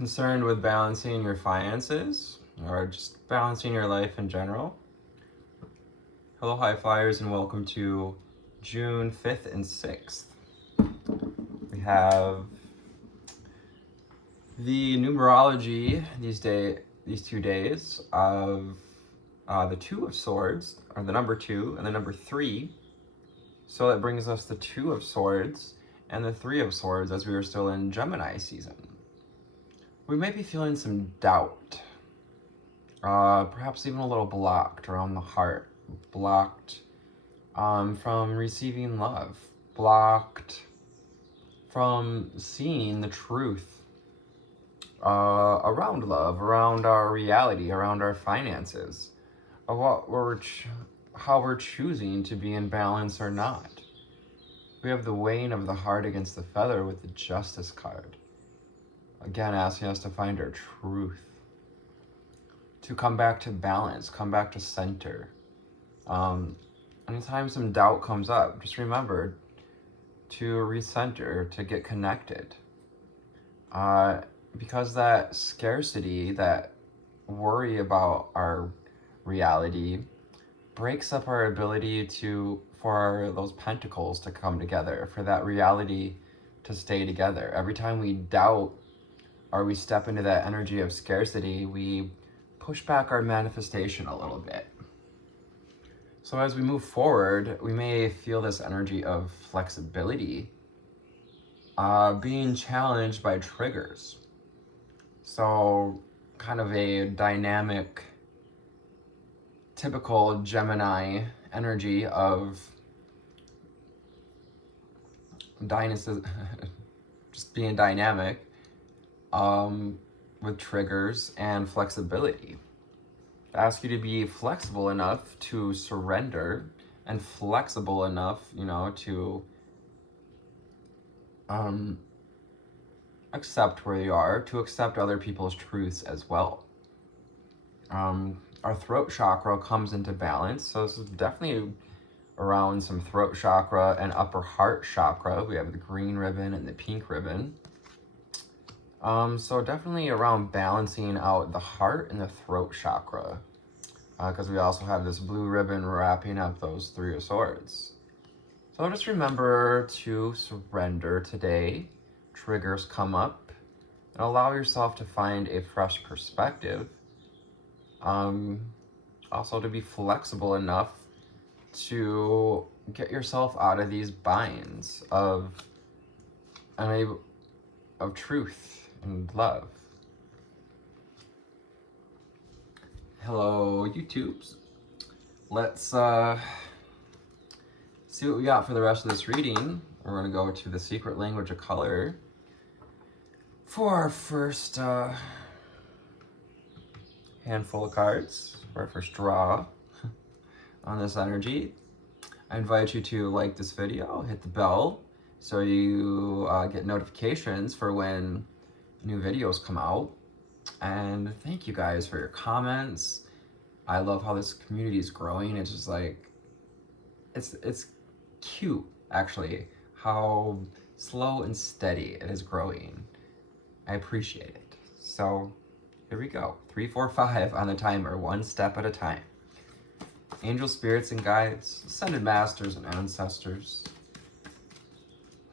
concerned with balancing your finances or just balancing your life in general? Hello, high flyers, and welcome to June 5th and 6th. We have the numerology these 2 days of the Two of Swords, or the number 2 and the number 3. So that brings us the Two of Swords and the Three of Swords as we are still in Gemini season. We may be feeling some doubt, perhaps even a little blocked around the heart, blocked from receiving love, blocked from seeing the truth around love, around our reality, around our finances, of how we're choosing to be in balance or not. We have the weighing of the heart against the feather with the Justice card. Again, asking us to find our truth, to come back to balance, come back to center. Anytime some doubt comes up, just remember to recenter, to get connected. Because that scarcity, that worry about our reality, breaks up our ability for those pentacles to come together, for that reality to stay together. Every time we doubt or we step into that energy of scarcity, we push back our manifestation a little bit. So as we move forward, we may feel this energy of flexibility being challenged by triggers. So kind of a dynamic, typical Gemini energy of just being dynamic with triggers and flexibility. I ask you to be flexible enough to surrender and flexible enough, to accept where you are, to accept other people's truths as well. Our throat chakra comes into balance, so this is definitely around some throat chakra and upper heart chakra. We have the green ribbon and the pink ribbon. So definitely around balancing out the heart and the throat chakra, because we also have this blue ribbon wrapping up those Three of Swords. So just remember to surrender today. Triggers come up, and allow yourself to find a fresh perspective. Also to be flexible enough to get yourself out of these binds of truth and love. Hello, YouTubes. Let's see what we got for the rest of this reading. We're going to go to the secret language of color for our first handful of cards, for our first draw on this energy. I invite you to like this video, hit the bell, so you get notifications for when new videos come out. And thank you guys for your comments. I love how this community is growing. It's just like, it's cute, actually, how slow and steady it is growing. I appreciate it. So here we go. 3, 4, 5 on the timer, one step at a time. Angel spirits and guides, ascended masters and ancestors.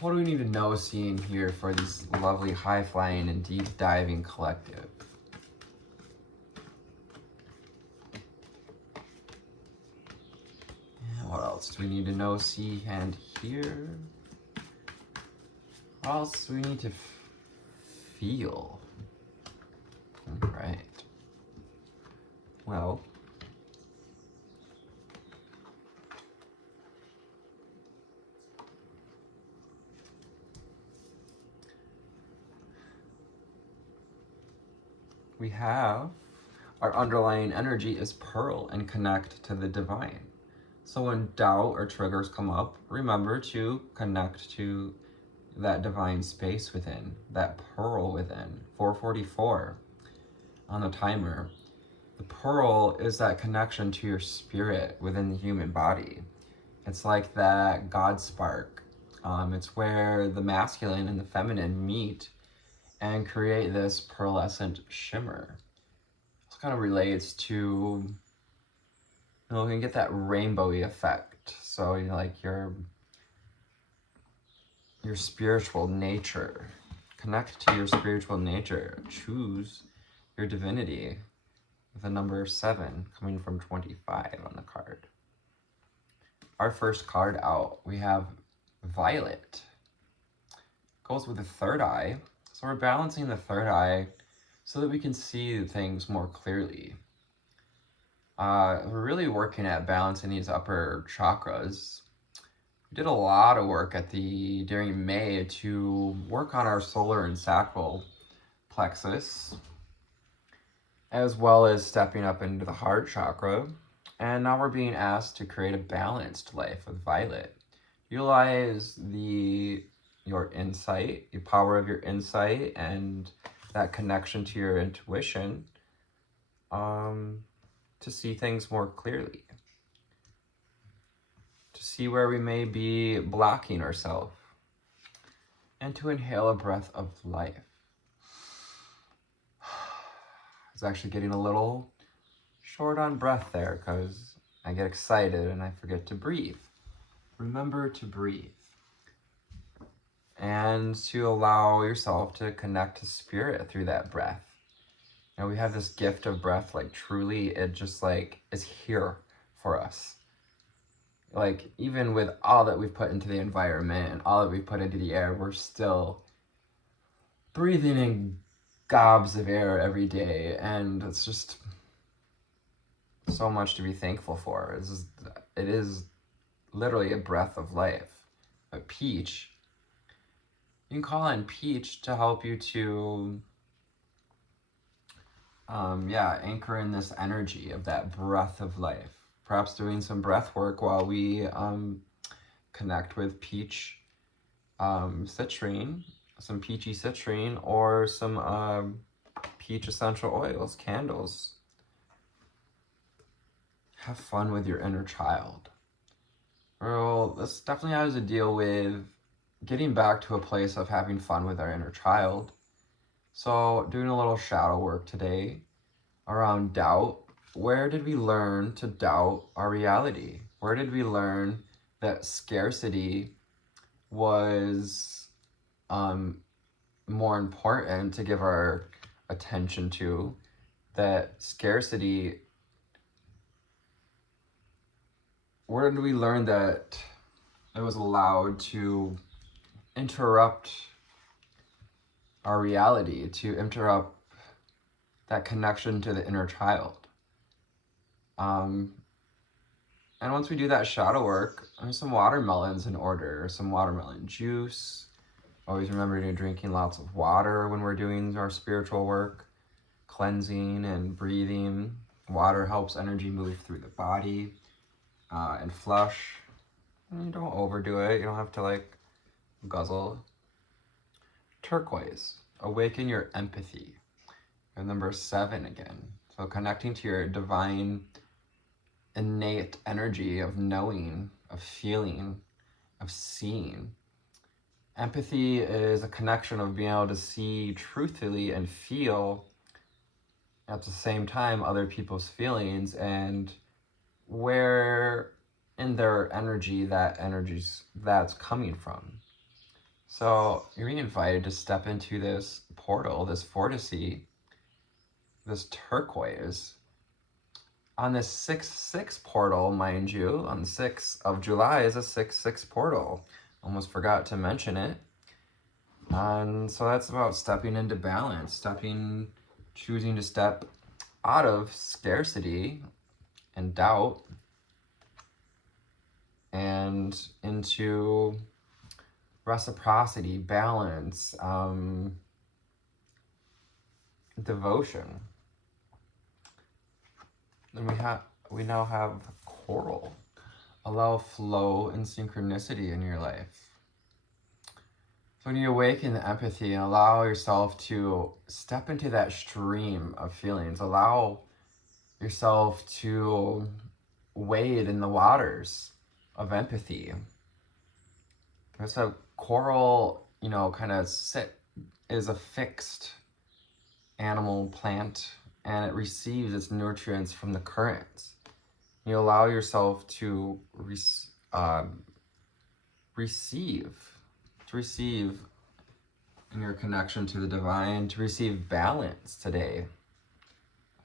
What do we need to know, see, and hear for this lovely high-flying and deep-diving collective? What else do we need to know, see, and hear? What else do we need to feel? All right. Well, we have our underlying energy is pearl and connect to the divine. So when doubt or triggers come up, remember to connect to that divine space within, that pearl within. 444 on the timer. The pearl is that connection to your spirit within the human body. It's like that God spark. It's where the masculine and the feminine meet and create this pearlescent shimmer. This kind of relates to, you can get that rainbowy effect. So, like your spiritual nature. Connect to your spiritual nature. Choose your divinity with the number 7 coming from 25 on the card. Our first card out, we have Violet. Goes with the third eye. So we're balancing the third eye so that we can see things more clearly. We're really working at balancing these upper chakras. We did a lot of work during May to work on our solar and sacral plexus, as well as stepping up into the heart chakra. And now we're being asked to create a balanced life with Violet. Utilize your insight, your power of your insight, and that connection to your intuition to see things more clearly. To see where we may be blocking ourselves. And to inhale a breath of life. I was actually getting a little short on breath there because I get excited and I forget to breathe. Remember to breathe. And to allow yourself to connect to spirit through that breath. We have this gift of breath, like truly it just like is here for us. Like even with all that we've put into the environment, all that we've put into the air, we're still breathing in gobs of air every day. And it's just so much to be thankful for. It is literally a breath of life. A peach, you can call on Peach to help you to anchor in this energy of that breath of life. Perhaps doing some breath work while we connect with peach citrine, some peachy citrine, or some peach essential oils, candles. Have fun with your inner child. Well, this definitely has to deal with getting back to a place of having fun with our inner child. So doing a little shadow work today around doubt. Where did we learn to doubt our reality? Where did we learn that scarcity was more important to give our attention to? That scarcity, where did we learn that it was allowed to interrupt our reality, to interrupt that connection to the inner child? And once we do that shadow work, there's some watermelons in order, some watermelon juice. Always remember to drinking lots of water when we're doing our spiritual work, cleansing and breathing. Water helps energy move through the body and flush. And you don't overdo it. You don't have to like guzzle. Turquoise, awaken your empathy. And number 7 again. So connecting to your divine innate energy of knowing, of feeling, of seeing. Empathy is a connection of being able to see truthfully and feel at the same time other people's feelings and where in their energy that's coming from. So you're being invited to step into this portal, this vortice, this turquoise, on this 6/6 portal, mind you. On the 6th of July is a 6/6 portal. Almost forgot to mention it. And so that's about stepping into balance, choosing to step out of scarcity and doubt and into reciprocity, balance, devotion. Then we now have coral. Allow flow and synchronicity in your life. So when you awaken the empathy and allow yourself to step into that stream of feelings, allow yourself to wade in the waters of empathy. There's a coral, kind of sit is a fixed animal, plant, and it receives its nutrients from the currents. You allow yourself to receive in your connection to the divine, to receive balance today,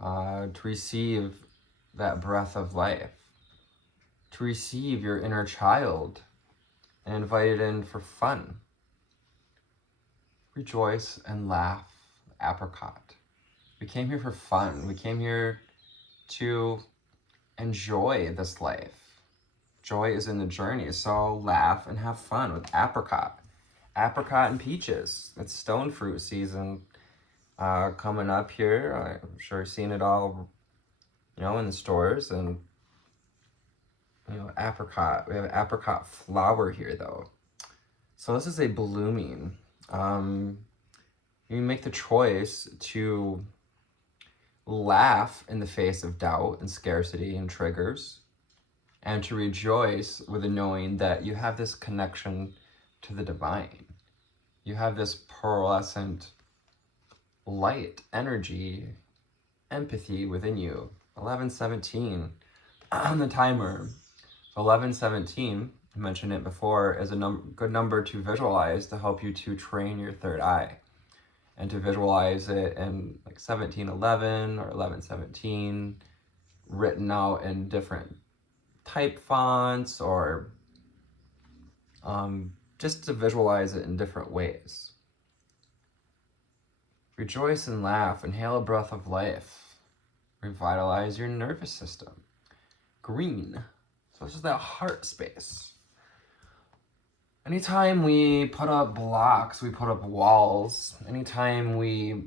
to receive that breath of life, to receive your inner child and invite it in for fun. Rejoice and laugh, apricot. We came here for fun. We came here to enjoy this life. Joy is in the journey, so laugh and have fun with apricot. Apricot and peaches. It's stone fruit season coming up here. I'm sure you've seen it all, in the stores. And, apricot. We have apricot flower here, though. So this is a blooming. You make the choice to laugh in the face of doubt and scarcity and triggers, and to rejoice with the knowing that you have this connection to the divine. You have this pearlescent light, energy, empathy within you. 1117 on the timer. 1117, I mentioned it before, is a good number to visualize to help you to train your third eye. And to visualize it in like 1711 or 1117, written out in different type fonts, or just to visualize it in different ways. Rejoice and laugh, inhale a breath of life, revitalize your nervous system. Green, so this is that heart space. Anytime we put up blocks, we put up walls, anytime we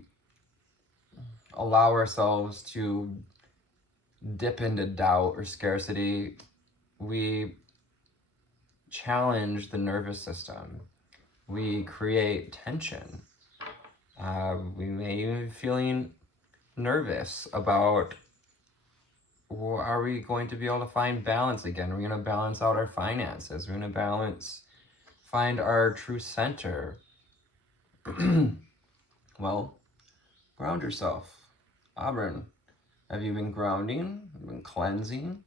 allow ourselves to dip into doubt or scarcity, we challenge the nervous system. We create tension. We may even be feeling nervous about, are we going to be able to find balance again? We're going to balance out our finances. We're going to find our true center. Well, ground yourself. Auburn, have you been grounding? Have you been cleansing?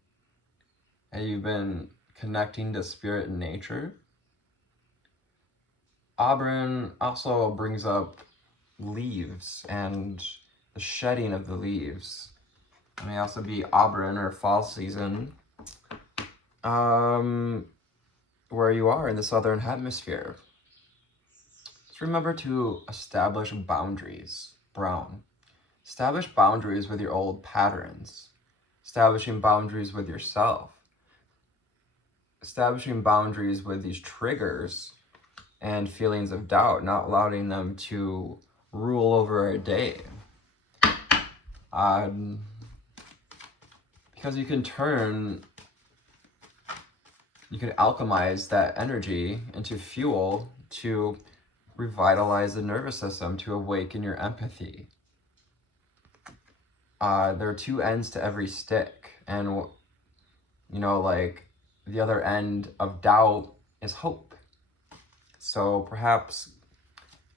Have you been connecting to spirit and nature? Auburn also brings up leaves and the shedding of the leaves. It may also be auburn or fall season, where you are in the southern hemisphere. Just remember to establish boundaries. Brown. Establish boundaries with your old patterns. Establishing boundaries with yourself. Establishing boundaries with these triggers and feelings of doubt, not allowing them to rule over our day. Because you can alchemize that energy into fuel to revitalize the nervous system, to awaken your empathy. There are two ends to every stick, and the other end of doubt is hope. So perhaps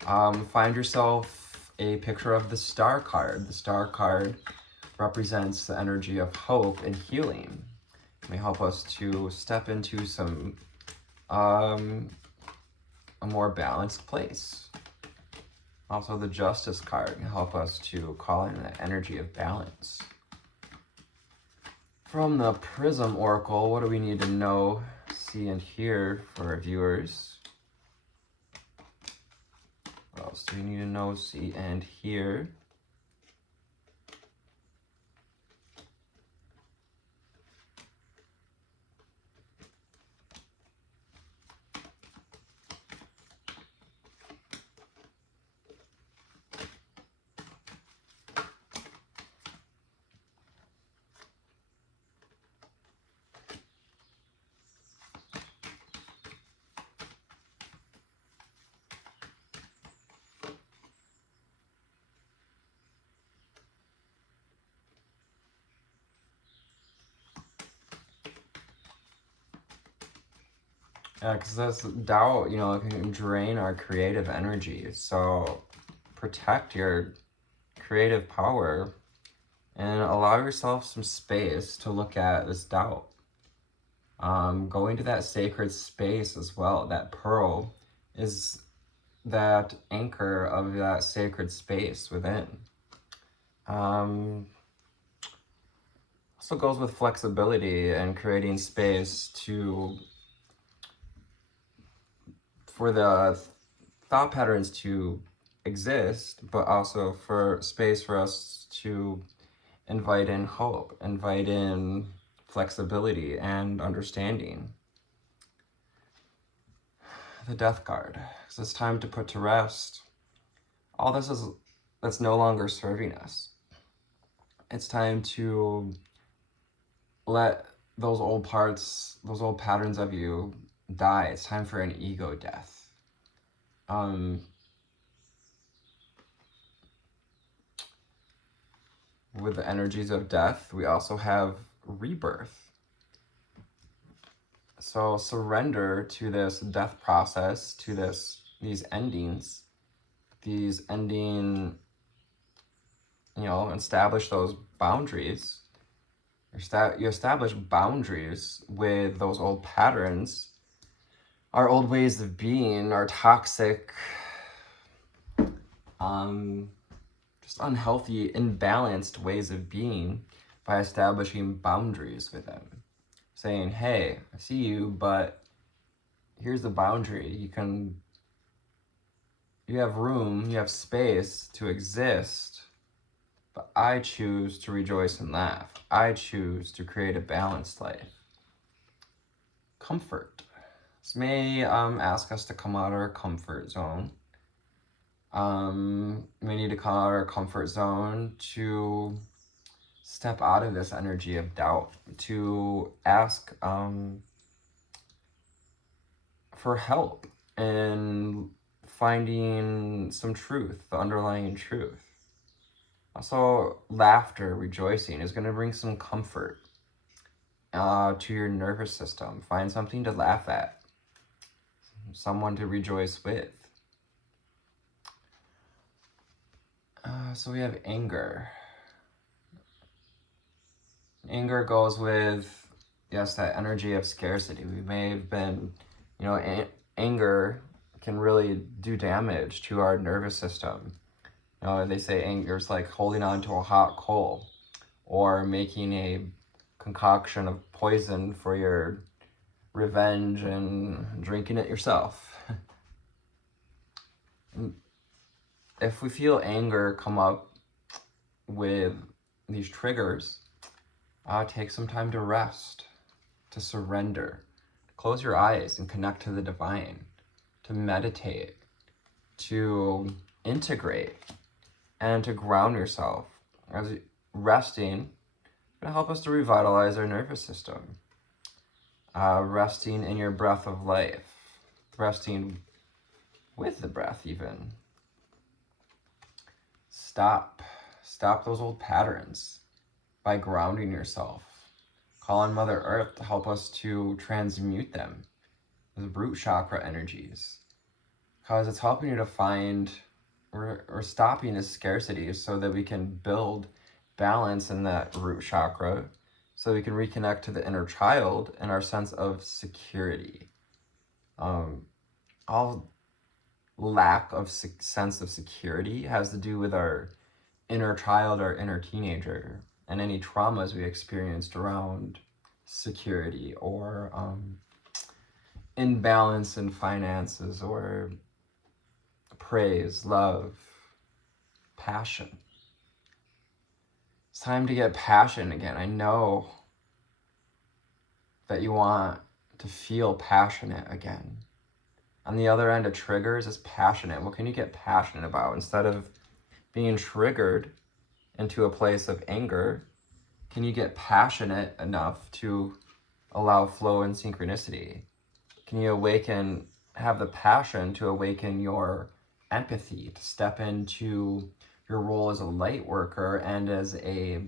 find yourself a picture of the star card. The star card represents the energy of hope and healing. It may help us to step into some a more balanced place. Also, the Justice card can help us to call in that energy of balance. From the Prism Oracle, what do we need to know, see, and hear for our viewers? What else do we need to know, see, and hear? Yeah, because that's doubt, it can drain our creative energy. So protect your creative power and allow yourself some space to look at this doubt. Go into that sacred space as well. That pearl is that anchor of that sacred space within. Also goes with flexibility and creating space for the thought patterns to exist, but also for space for us to invite in hope, invite in flexibility and understanding. The death card. So it's time to put to rest all this that's no longer serving us. It's time to let those old parts, those old patterns of you die. It's time for an ego death. With the energies of death, we also have rebirth. So surrender to this death process, to these endings, establish those boundaries. You establish boundaries with those old patterns, our old ways of being, our toxic, just unhealthy, imbalanced ways of being by establishing boundaries with them. Saying, hey, I see you, but here's the boundary. You have room, you have space to exist, but I choose to rejoice and laugh. I choose to create a balanced life. Comfort. This may ask us to come out of our comfort zone. We need to come out of our comfort zone to step out of this energy of doubt, to ask for help in finding some truth, the underlying truth. Also, laughter, rejoicing is going to bring some comfort to your nervous system. Find something to laugh at, someone to rejoice with. So we have anger. Anger goes with, yes, that energy of scarcity. We may have been, anger can really do damage to our nervous system. They say anger is like holding on to a hot coal or making a concoction of poison for your revenge and drinking it yourself. If we feel anger come up with these triggers, take some time to rest, to surrender, to close your eyes and connect to the divine, to meditate, to integrate, and to ground yourself. As resting can help us to revitalize our nervous system. Resting in your breath of life, resting with the breath even. Stop those old patterns by grounding yourself. Call on Mother Earth to help us to transmute them, the root chakra energies, because it's helping you to find or stopping this scarcity so that we can build balance in that root chakra, so we can reconnect to the inner child and our sense of security. All lack of sense of security has to do with our inner child, our inner teenager, and any traumas we experienced around security or imbalance in finances or praise, love, passion. It's time to get passion again. I know that you want to feel passionate again. On the other end of triggers is passionate. What can you get passionate about? Instead of being triggered into a place of anger, can you get passionate enough to allow flow and synchronicity? Can you have the passion to awaken your empathy, to step into your role as a light worker and as a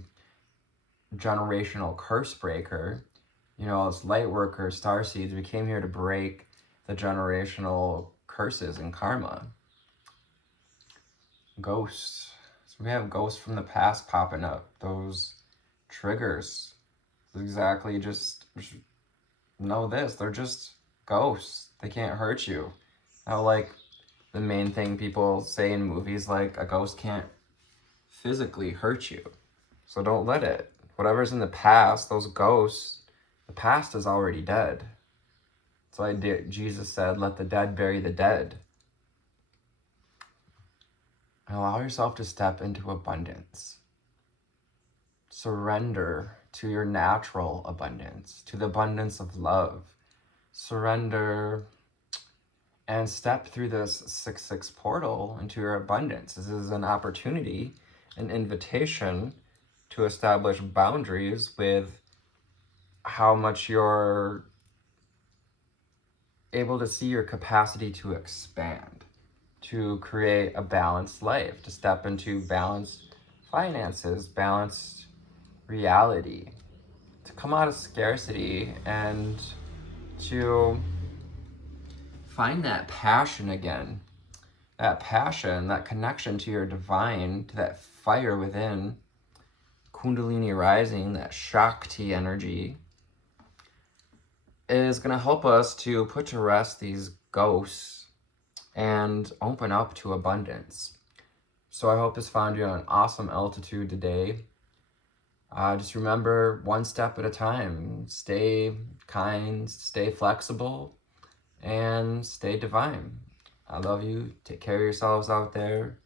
generational curse breaker? As light workers, starseeds, we came here to break the generational curses and karma. Ghosts. So we have ghosts from the past popping up. Those triggers. Exactly, just know this. They're just ghosts. They can't hurt you. Now, like, the main thing people say in movies, like, a ghost can't physically hurt you. So don't let it. Whatever's in the past, those ghosts, the past is already dead. That's why Jesus said, let the dead bury the dead. And allow yourself to step into abundance. Surrender to your natural abundance, to the abundance of love. Surrender and step through this 6/6 portal into your abundance. This is an opportunity, an invitation to establish boundaries with how much you're able to see your capacity to expand, to create a balanced life, to step into balanced finances, balanced reality, to come out of scarcity and to find that passion again, that passion, that connection to your divine, to that fire within, Kundalini rising, that Shakti energy, is going to help us to put to rest these ghosts and open up to abundance. So I hope this found you on an awesome altitude today. Just remember, one step at a time. Stay kind, stay flexible, and stay divine. I love you. Take care of yourselves out there.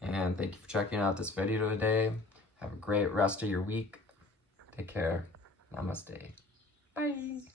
And thank you for checking out this video today. Have a great rest of your week. Take care. Namaste. Bye.